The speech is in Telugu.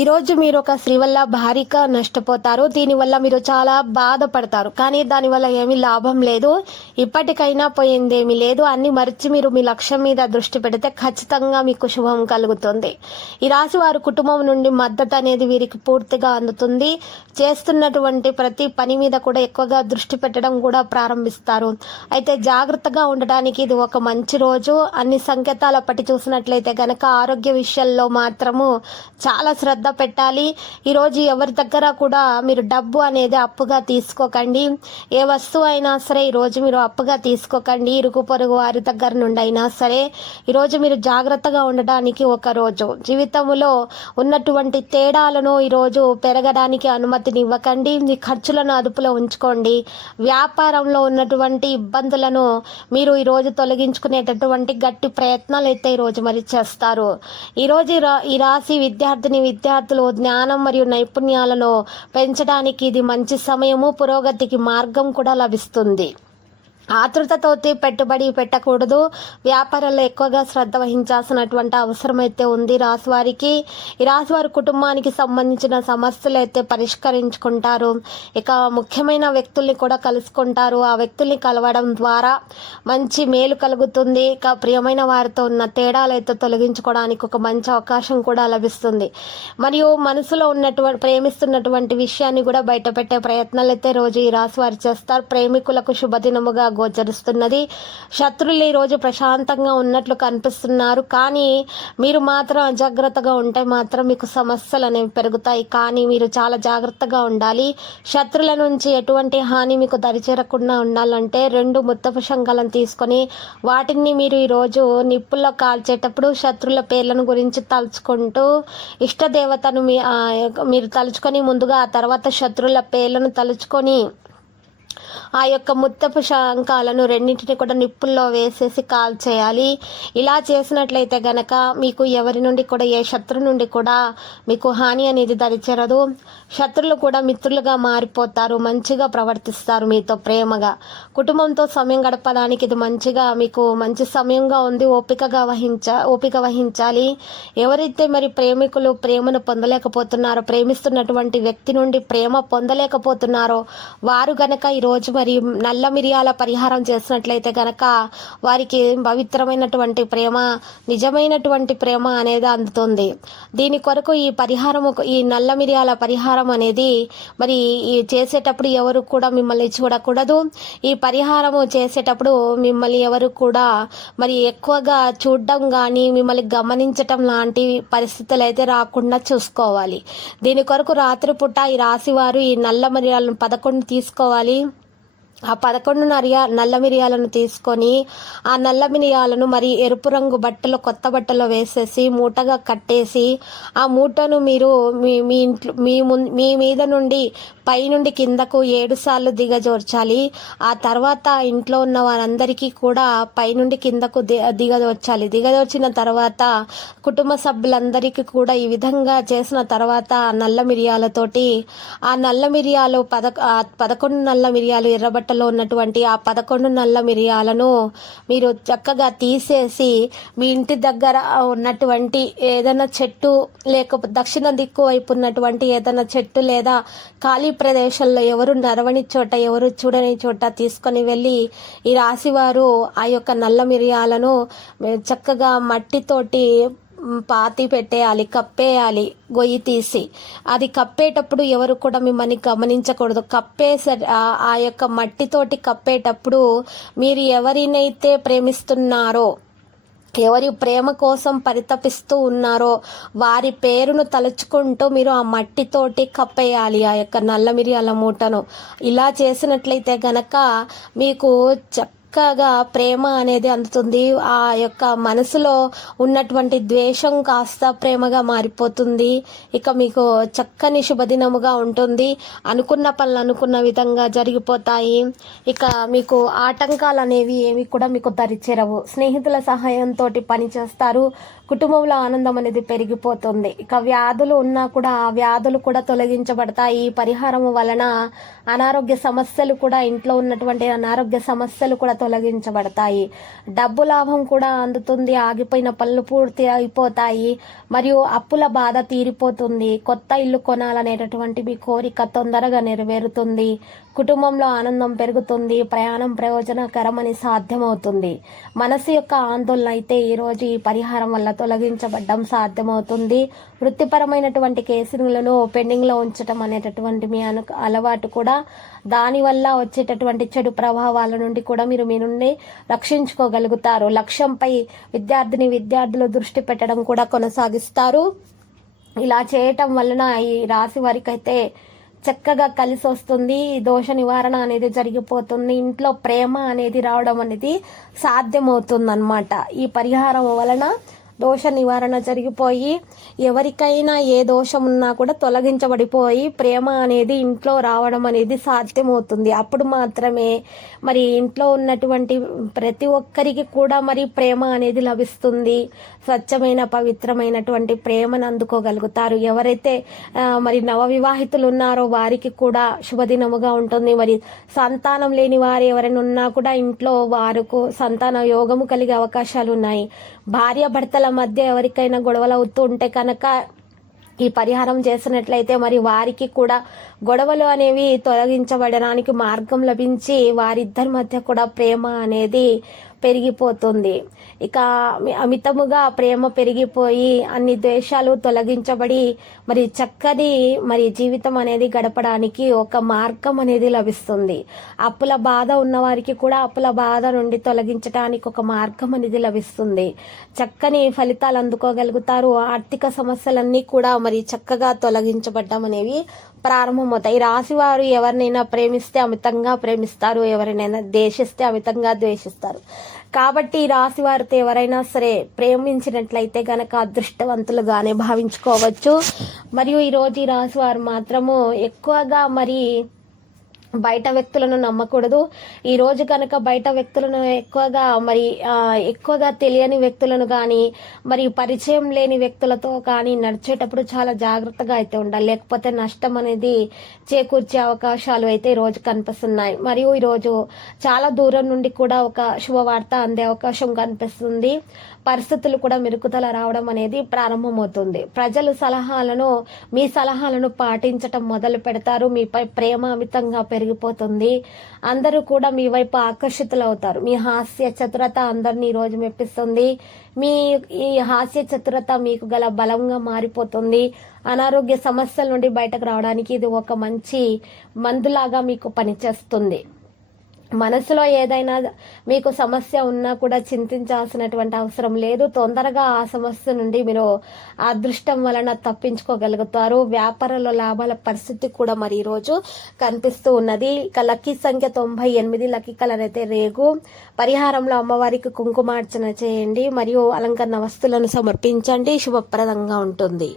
ఈరోజు మీరు ఒక స్త్రీ వల్ల భారీగా నష్టపోతారు. దీనివల్ల మీరు చాలా బాధపడతారు. కానీ దానివల్ల ఏమీ లాభం లేదు. ఇప్పటికైనా పోయిందేమీ లేదు. అన్ని మరిచి మీరు మీ లక్ష్యం మీద దృష్టి పెడితే ఖచ్చితంగా మీకు శుభం కలుగుతుంది. ఈ రాశి వారు కుటుంబం నుండి మద్దతు అనేది వీరికి పూర్తిగా అందుతుంది. చేస్తున్నటువంటి ప్రతి పని మీద కూడా ఎక్కువగా దృష్టి పెట్టడం కూడా ప్రారంభిస్తారు. అయితే జాగ్రత్తగా ఉండడానికి ఇది ఒక మంచి రోజు. అన్ని సంకేతాల పట్టి చూసినట్లయితే గనక ఆరోగ్య విషయాల్లో మాత్రము చాలా శ్రద్ధ శ్రద్ధ పెట్టాలి. ఈరోజు ఎవరి దగ్గర కూడా మీరు డబ్బు అనేది అప్పుగా తీసుకోకండి. ఏ వస్తువు అయినా సరే ఈరోజు మీరు అప్పుగా తీసుకోకండి. ఇరుగు పొరుగు వారి దగ్గర నుండి అయినా సరే ఈరోజు మీరు జాగ్రత్తగా ఉండడానికి ఒక రోజు. జీవితంలో ఉన్నటువంటి తేడాలను ఈరోజు పెరగడానికి అనుమతినివ్వకండి. మీ ఖర్చులను అదుపులో ఉంచుకోండి. వ్యాపారంలో ఉన్నటువంటి ఇబ్బందులను మీరు ఈరోజు తొలగించుకునేటటువంటి గట్టి ప్రయత్నాలు అయితే ఈరోజు మరి చేస్తారు. ఈరోజు ఈ రా- ఈ రాశి విద్యార్థిని విద్యార్థులు జ్ఞానం మరియు నైపుణ్యాలను పెంచడానికి ఇది మంచి సమయము పురోగతికి మార్గం కూడా లభిస్తుంది. ఆతృతతో పెట్టుబడి పెట్టకూడదు. వ్యాపారంలో ఎక్కువగా శ్రద్ధ వహించాల్సినటువంటి అవసరం అయితే ఉంది రాశివారికి ఈ రాశివారి కుటుంబానికి సంబంధించిన సమస్యలు అయితే పరిష్కరించుకుంటారు. ఇక ముఖ్యమైన వ్యక్తుల్ని కూడా కలుసుకుంటారు. ఆ వ్యక్తుల్ని కలవడం ద్వారా మంచి మేలు కలుగుతుంది. ఇక ప్రియమైన వారితో ఉన్న తేడాలు అయితే తొలగించుకోవడానికి ఒక మంచి అవకాశం కూడా లభిస్తుంది. మరియు మనసులో ఉన్నటువంటి ప్రేమిస్తున్నటువంటి విషయాన్ని కూడా బయటపెట్టే ప్రయత్నాలు అయితే రోజు ఈ రాశి చేస్తారు. ప్రేమికులకు శుభదినముగా గోచరిస్తున్నది. శత్రులు ఈరోజు ప్రశాంతంగా ఉన్నట్లు కనిపిస్తున్నారు. కానీ మీరు మాత్రం అజాగ్రత్తగా ఉంటే మాత్రం మీకు సమస్యలు అనేవి పెరుగుతాయి. కానీ మీరు చాలా జాగ్రత్తగా ఉండాలి. శత్రుల నుంచి ఎటువంటి హాని మీకు దరిచేరకుండా ఉండాలంటే రెండు ముత్తపు శంఖలను తీసుకొని వాటిని మీరు ఈరోజు నిప్పుల్లో కాల్చేటప్పుడు శత్రుల పేర్లను గురించి తలుచుకుంటూ ఇష్టదేవతను మీ మీరు తలుచుకొని ముందుగా ఆ తర్వాత శత్రుల పేర్లను తలుచుకొని ఆ యొక్క ముత్తపు శంఖాలను రెండింటిని కూడా నిప్పుల్లో వేసేసి కాల్ చేయాలి ఇలా చేసినట్లయితే గనక మీకు ఎవరి నుండి కూడా ఏ శత్రు నుండి కూడా మీకు హాని అనేది దరిచేరదు. శత్రులు కూడా మిత్రులుగా మారిపోతారు మంచిగా ప్రవర్తిస్తారు మీతో ప్రేమగా. కుటుంబంతో సమయం గడపడానికి ఇది మంచిగా మీకు మంచి సమయంగా ఉంది ఓపికగా వహించ ఓపిక వహించాలి. ఎవరైతే మరి ప్రేమికులు ప్రేమను పొందలేకపోతున్నారో ప్రేమిస్తున్నటువంటి వ్యక్తి నుండి ప్రేమ పొందలేకపోతున్నారో వారు గనక ఈరోజు మరి నల్ల మిరియాల పరిహారం చేసినట్లయితే గనక వారికి పవిత్రమైనటువంటి ప్రేమ నిజమైనటువంటి ప్రేమ అనేది అందుతుంది. దీని కొరకు ఈ పరిహారం ఈ నల్ల మిరియాల పరిహారం అనేది మరి ఈ చేసేటప్పుడు ఎవరు కూడా మిమ్మల్ని చూడకూడదు. ఈ పరిహారము చేసేటప్పుడు మిమ్మల్ని ఎవరు కూడా మరి ఎక్కువగా చూడడం కానీ మిమ్మల్ని గమనించటం లాంటి పరిస్థితులు అయితే రాకుండా చూసుకోవాలి. దీని కొరకు రాత్రిపూట ఈ రాశివారు ఈ నల్ల మిరియాలను పదకొండు తీసుకోవాలి. ఆ పదకొండు నరియా నల్ల మిరియాలను తీసుకొని ఆ నల్ల మిరియాలను మరి ఎరుపు రంగు బట్టలు కొత్త బట్టలో వేసేసి మూటగా కట్టేసి ఆ మూటను మీరు మీ మీ ఇంట్లో మీ ముం- మీ మీద నుండి పైనుండి కిందకు ఏడు సార్లు దిగజోర్చాలి. ఆ తర్వాత ఇంట్లో ఉన్న వారందరికీ కూడా పైనుండి కిందకు ది దిగజోర్చాలి. దిగజోర్చిన తర్వాత కుటుంబ సభ్యులందరికీ కూడా ఈ విధంగా చేసిన తర్వాత నల్ల మిరియాలతోటి ఆ నల్ల మిరియాలు పద పదకొండు నల్ల మిరియాలు ఎర్రబట్ట ఎర్రబట్టలో ఉన్నటువంటి ఆ పదకొండు నల్ల మిరియాలను మీరు చక్కగా తీసేసి మీ ఇంటి దగ్గర ఉన్నటువంటి ఏదైనా చెట్టు లేకపోతే దక్షిణ దిక్కు వైపు ఉన్నటువంటి ఏదైనా చెట్టు లేదా ఖాళీ ప్రదేశంలో ఎవరు నరవని చోట ఎవరు చూడని చోట తీసుకొని వెళ్ళి ఈ రాశివారు ఆ యొక్క నల్ల మిరియాలను చక్కగా మట్టితోటి పాతి పెట్టేయాలి కప్పేయాలి గొయ్యి తీసి. అది కప్పేటప్పుడు ఎవరు కూడా మిమ్మల్ని గమనించకూడదు. కప్పేస ఆ- యొక్క మట్టితోటి కప్పేటప్పుడు మీరు ఎవరినైతే ప్రేమిస్తున్నారో ఎవరి ప్రేమ కోసం పరితపిస్తూ ఉన్నారో వారి పేరును తలుచుకుంటూ మీరు ఆ మట్టితోటి కప్పేయాలి ఆ యొక్క నల్ల మిరియాల మూటను. ఇలా చేసినట్లయితే గనక మీకు చ చక్కగా ప్రేమ అనేది అందుతుంది. ఆ యొక్క మనసులో ఉన్నటువంటి ద్వేషం కాస్త ప్రేమగా మారిపోతుంది. ఇక మీకు చక్కని శుభదినముగా ఉంటుంది. అనుకున్న పనులు అనుకున్న విధంగా జరిగిపోతాయి. ఇక మీకు ఆటంకాలు అనేవి ఏమి కూడా మీకు దరిచేరవు. స్నేహితుల సహాయంతో పనిచేస్తారు కుటుంబంలో ఆనందం అనేది పెరిగిపోతుంది. ఇక వ్యాధులు ఉన్నా కూడా ఆ వ్యాధులు కూడా తొలగించబడతాయి. ఈ పరిహారం వలన అనారోగ్య సమస్యలు కూడా ఇంట్లో ఉన్నటువంటి అనారోగ్య సమస్యలు కూడా తొలగించబడతాయి. డబ్బు లాభం కూడా అందుతుంది. ఆగిపోయిన పనులు పూర్తి అయిపోతాయి. మరియు అప్పుల బాధ తీరిపోతుంది. కొత్త ఇల్లు కొనాలనేటటువంటి మీ కోరిక తొందరగా నెరవేరుతుంది. కుటుంబంలో ఆనందం పెరుగుతుంది. ప్రయాణం ప్రయోజనకరమని సాధ్యమవుతుంది. మనసు యొక్క ఆందోళన అయితే ఈరోజు ఈ పరిహారం వల్ల తొలగించబడ్డం సాధ్యమవుతుంది. వృత్తిపరమైనటువంటి కేసులను పెండింగ్లో ఉంచడం అనేటటువంటి మీ అను అలవాటు కూడా దానివల్ల వచ్చేటటువంటి చెడు ప్రభావాల నుండి కూడా మీరు మీ నుండి రక్షించుకోగలుగుతారు. లక్ష్యంపై విద్యార్థిని విద్యార్థులు దృష్టి పెట్టడం కూడా కొనసాగిస్తారు. ఇలా చేయటం వలన ఈ రాశి వారికి అయితే చక్కగా కలిసి వస్తుంది. దోష నివారణ అనేది జరిగిపోతుంది. ఇంట్లో ప్రేమ అనేది రావడం అనేది సాధ్యమవుతుంది ఈ పరిహారం వలన దోష నివారణ జరిగిపోయి ఎవరికైనా ఏ దోషం ఉన్నా కూడా తొలగించబడిపోయి ప్రేమ అనేది ఇంట్లో రావడం అనేది సాధ్యమవుతుంది. అప్పుడు మాత్రమే మరి ఇంట్లో ఉన్నటువంటి ప్రతి ఒక్కరికి కూడా మరి ప్రేమ అనేది లభిస్తుంది. స్వచ్ఛమైన పవిత్రమైనటువంటి ప్రేమను అందుకోగలుగుతారు. ఎవరైతే మరి నవ వివాహితులు ఉన్నారో వారికి కూడా శుభదినముగా ఉంటుంది. మరి సంతానం లేని వారు ఎవరైనా ఉన్నా కూడా ఇంట్లో వారికి సంతాన యోగము కలిగే అవకాశాలు ఉన్నాయి భార్య భర్తల మధ్య ఎవరికైనా గొడవలు అవుతూ ఉంటే కనుక ఈ పరిహారం చేసినట్లయితే మరి వారికి కూడా గొడవలు అనేవి తొలగించబడడానికి మార్గం లభించి వారిద్దరి మధ్య కూడా ప్రేమ అనేది పెరిగిపోతుంది. ఇక అమితముగా ప్రేమ పెరిగిపోయి అన్ని ద్వేషాలు తొలగించబడి మరి చక్కని మరి జీవితం అనేది గడపడానికి ఒక మార్గం అనేది లభిస్తుంది. అప్పుల బాధ ఉన్నవారికి కూడా అప్పుల బాధ నుండి తొలగించడానికి ఒక మార్గం అనేది లభిస్తుంది. చక్కని ఫలితాలు అందుకోగలుగుతారు. ఆర్థిక సమస్యలన్నీ కూడా మరి చక్కగా తొలగించబడ్డం అనేవి ప్రారంభమవుతాయి. రాశివారు రాశి వారు ఎవరినైనా ప్రేమిస్తే అమితంగా ప్రేమిస్తారు. ఎవరినైనా ద్వేషిస్తే అమితంగా ద్వేషిస్తారు. కాబట్టి ఈ రాశి వారితో ఎవరైనా సరే ప్రేమించినట్లయితే గనక అదృష్టవంతులుగానే భావించుకోవచ్చు. మరియు ఈరోజు ఈ రాశి వారు మాత్రము ఎక్కువగా మరి బయట వ్యక్తులను నమ్మకూడదు. ఈ రోజు కనుక బయట వ్యక్తులను ఎక్కువగా మరి ఎక్కువగా తెలియని వ్యక్తులను కానీ మరి పరిచయం లేని వ్యక్తులతో కానీ నడిచేటప్పుడు చాలా జాగ్రత్తగా అయితే ఉండాలి. లేకపోతే నష్టం అనేది చేకూర్చే అవకాశాలు అయితే ఈ రోజు కనిపిస్తున్నాయి. మరియు ఈ రోజు చాలా దూరం నుండి కూడా ఒక శుభవార్త అందే అవకాశం కనిపిస్తుంది. పరిస్థితులు కూడా మెరుగుదల రావడం అనేది ప్రారంభమవుతుంది. ప్రజలు సలహాలను మీ సలహాలను పాటించటం మొదలు పెడతారు. మీపై ప్రేమ అమితంగా పెరిగిపోతుంది. అందరూ కూడా మీ వైపు ఆకర్షితులు అవుతారు మీ హాస్య చతురత అందరినీ ఈరోజు రోజు మెప్పిస్తుంది. మీ ఈ హాస్య చతురత మీకు గల బలంగా మారిపోతుంది. అనారోగ్య సమస్యల నుండి బయటకు రావడానికి ఇది ఒక మంచి మందులాగా మీకు పనిచేస్తుంది. మనసులో ఏదైనా మీకు సమస్య ఉన్నా కూడా చింతించాల్సినటువంటి అవసరం లేదు. తొందరగా ఆ సమస్య నుండి మీరు అదృష్టం వలన తప్పించుకోగలుగుతారు. వ్యాపారంలో లాభాల పరిస్థితి కూడా మరి ఈరోజు కనిపిస్తూ ఉన్నది. ఇక లక్కీ సంఖ్య తొంభై ఎనిమిది లక్కీ కలర్ అయితే రేగు. పరిహారంలో అమ్మవారికి కుంకుమార్చన చేయండి. మరియు అలంకరణ వస్తువులను సమర్పించండి. శుభప్రదంగా ఉంటుంది.